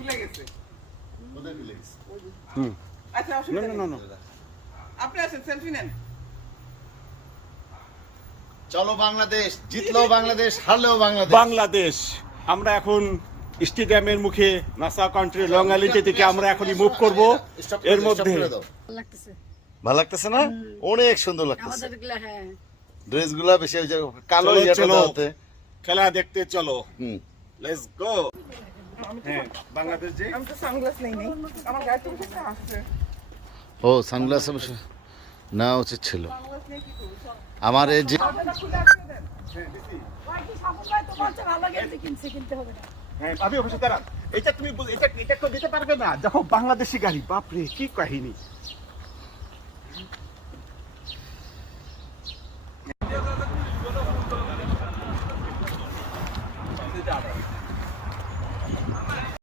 খুলে গেছে। কোথায় খুলে গেছে? আচ্ছা, অসুবিধা নেই। আপনি আসেন, সেলফি নেন। চলো বাংলাদেশ, জিতলেও বাংলাদেশ, হারলেও বাংলাদেশ। বাংলাদেশ। আমরা এখন স্টেডিয়ামের মুখে নাসা কান্ট্রি লং আইল্যান্ড থেকে আমরা এখনই মুভ করব। এর মধ্যে ভালো লাগতেছে না? অনেক সুন্দর লাগতেছে। আমাদের গুলা, হ্যাঁ। ড্রেস গুলা বেশি ওই যে কালো চলো, ইয়াটা চলো। দাওতে। খেলা দেখতে চলো। হুম। Let's go. হ্যাঁ, বাংলাদেশ যে আমি তো সানগ্লাস নেই নাই। আমার গায়ে তো উঠেছে আসছে। ও সানগ্লাস অবশ্য না উচিত ছিল। সানগ্লাস নিয়ে কি করব? আমার এই যে দরজাটা খুলে আসতে দেন। ওই কি সাপুন ভাই তো বলছে ভালো গেঞ্জি কিনতে হবে না। হ্যাঁ, ভাবি অবশ্য দাঁড়ান। এটা তুমি এটা কেউ দিতে পারবে না। দেখো বাংলাদেশি গাড়ি, বাপরে কি কাহিনী।